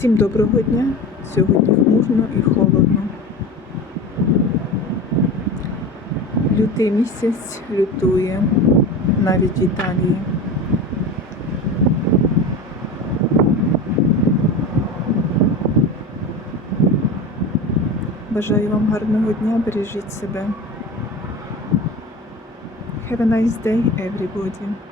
Всім доброго дня! Сьогодні хмурно і холодно. Лютий місяць лютує навіть в Італії. Бажаю вам гарного дня, бережіть себе. Have a nice day, everybody.